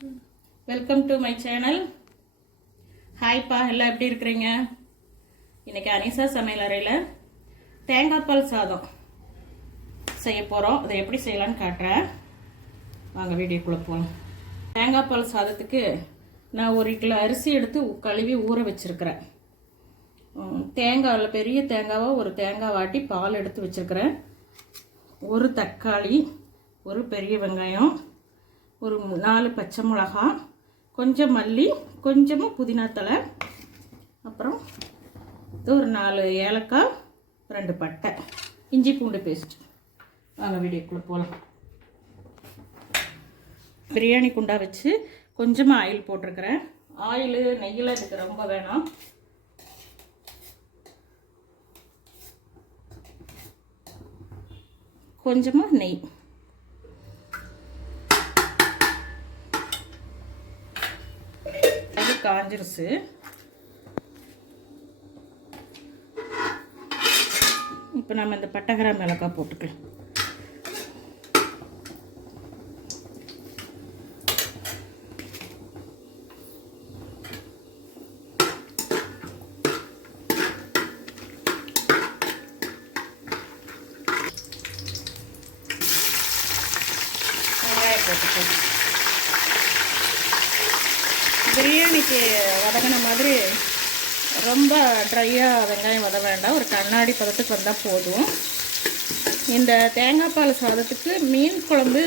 Welcome to my channel. ஹாய்ப்பா, எல்லாம் எப்படி இருக்கிறீங்க? இன்னைக்கு அனிசா சமையல் அறையில் தேங்காய் பால் சாதம் செய்ய போகிறோம். அதை எப்படி செய்யலான்னு காட்டுறேன். வாங்க வீடியோக்குள்ளே போகலாம். தேங்காய் பால் சாதத்துக்கு நான் 1 கிலோ அரிசி எடுத்து கழுவி ஊற வச்சுருக்கிறேன். தேங்காயில் பெரிய தேங்காவை ஒரு தேங்காய் வாட்டி பால் எடுத்து வச்சுருக்கிறேன். 1 தக்காளி, 1 பெரிய வெங்காயம், ஒரு 4 பச்சை மிளகாய், கொஞ்சம் மல்லி, கொஞ்சமாக புதினா தழை, அப்புறம் ஒரு 4 ஏலக்காய், 2 பட்டை, இஞ்சி பூண்டு பேஸ்ட். வாங்க வீடியோக்குள்ளே போகலாம். பிரியாணி குண்டா வச்சு கொஞ்சமாக ஆயில் போட்டிருக்கிறேன். ஆயில் நெய்யில் இதுக்கு ரொம்ப வேணாம். கொஞ்சமாக நெய். அது காஞ்சிருச்சு. இப்போ நம்ம இந்த பட்டை கிராம்பு ஏலக்காய் போட்டுக்கலாம். வெங்காயம் போட்டுக்கலாம். பிரியாணிக்கு வதங்கின மாதிரி ரொம்ப ட்ரையாக வெங்காயம் வத வேண்டாம். ஒரு கண்ணாடி பதத்துக்கு வந்தால் போதும். இந்த தேங்காய் பால் சாதத்துக்கு மீன் குழம்பு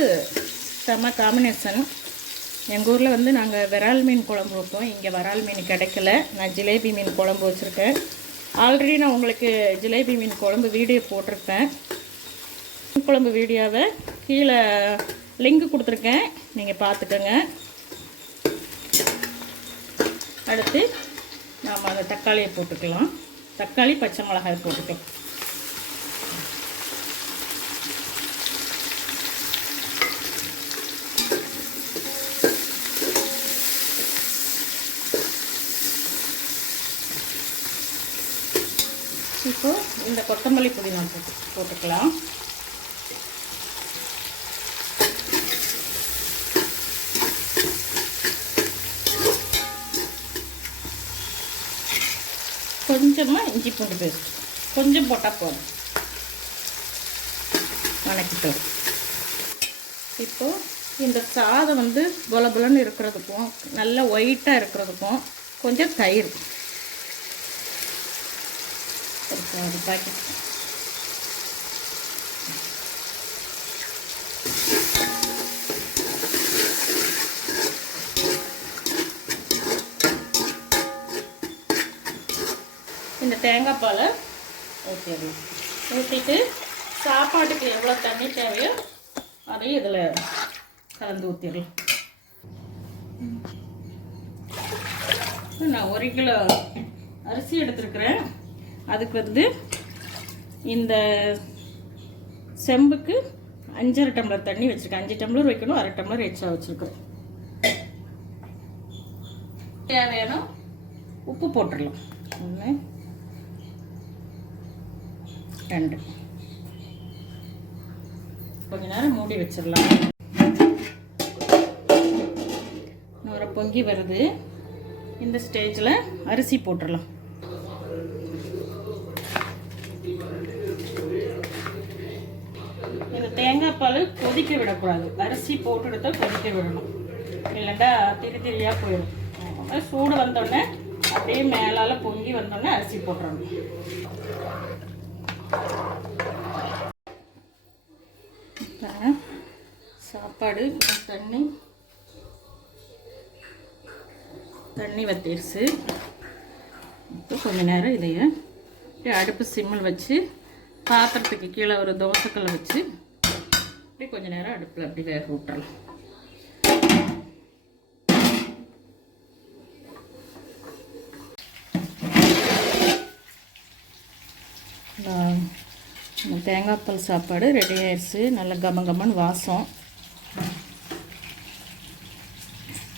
செம்ம காம்பினேஷன். எங்கள் ஊரில் நாங்கள் விரால் மீன் குழம்பு வைப்போம். இங்கே விரால் மீன் கிடைக்கல. நான் ஜிலேபி மீன் குழம்பு வச்சுருக்கேன். ஆல்ரெடி நான் உங்களுக்கு ஜிலேபி மீன் குழம்பு வீடியோ போட்டிருப்பேன். மீன் குழம்பு வீடியோவை கீழே லிங்க் கொடுத்துருக்கேன், நீங்கள் பார்த்துக்கோங்க. அடுத்து நாம் அந்த தக்காளியை போட்டுக்கலாம். தக்காளி, பச்சை மிளகாய் போட்டுக்கலாம். இப்போ இந்த கொத்தமல்லி புதினா போட்டுக்கலாம். கொஞ்சமாக இஞ்சி பூண்டு பேஸ்ட் கொஞ்சம் போட்டால் போதும். வணக்கிட்டு இப்போது இந்த சாதம் பொலபுலன்னு இருக்கிறதுக்கும் நல்ல ஒயிட்டாக இருக்கிறதுக்கும் கொஞ்சம் தயிர் ஒரு பாக்கெட். இந்த தேங்காய் பாலை ஊற்றிடலாம். ஊற்றிட்டு சாப்பாட்டுக்கு எவ்வளோ தண்ணி தேவையோ அதையும் இதில் கலந்து ஊற்றிடலாம். நான் 1 கிலோ அரிசி எடுத்துருக்குறேன். அதுக்கு இந்த செம்புக்கு 5½ டம்ளர் தண்ணி வச்சுருக்கேன். 5 டம்ளர் வைக்கணும், 1/2 டம்ளர் எக்ஸ்ட்ரா வச்சுருக்கேன். தேவையான உப்பு போட்டுடலாம். 1 2. கொஞ்ச நேரம் மூடி வச்சிடலாம். நுர பொங்கி வருது. இந்த ஸ்டேஜில் அரிசி போட்டுடலாம். இந்த தேங்காய் பால் கொதிக்க விடக்கூடாது. அரிசி போட்டுடுத்தா கொதிக்க விடணும், இல்லைண்டா திரியாக போயிடும். சூடு வந்தோடனே அப்படியே மேலால் பொங்கி வந்தோடனே அரிசி போட்டுறணும். சாப்பாடு தண்ணி வத்திடுச்சு. இப்போ கொஞ்ச நேரம் இதைய அடுப்பு சிம்மில் வச்சு பாத்திரத்துக்கு கீழே ஒரு தோசைக்கல்லை வச்சு அப்படி கொஞ்ச நேரம் அடுப்பில் அப்படி வேக விட்டுறலாம். தேங்காய் பால் சாப்பாடு ரெடி ஆயிடுச்சு. நல்ல கமகமன்னு வாசம்.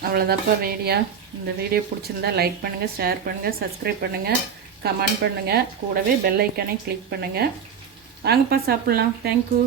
அவ்வளோதான்ப்பா வீடியோ. இந்த வீடியோ பிடிச்சிருந்தா லைக் பண்ணுங்கள், ஷேர் பண்ணுங்கள், சப்ஸ்கிரைப் பண்ணுங்கள், கமெண்ட் பண்ணுங்கள். கூடவே பெல் ஐக்கானை கிளிக் பண்ணுங்கள். வாங்கப்பா சாப்பிட்லாம். தேங்க்யூ.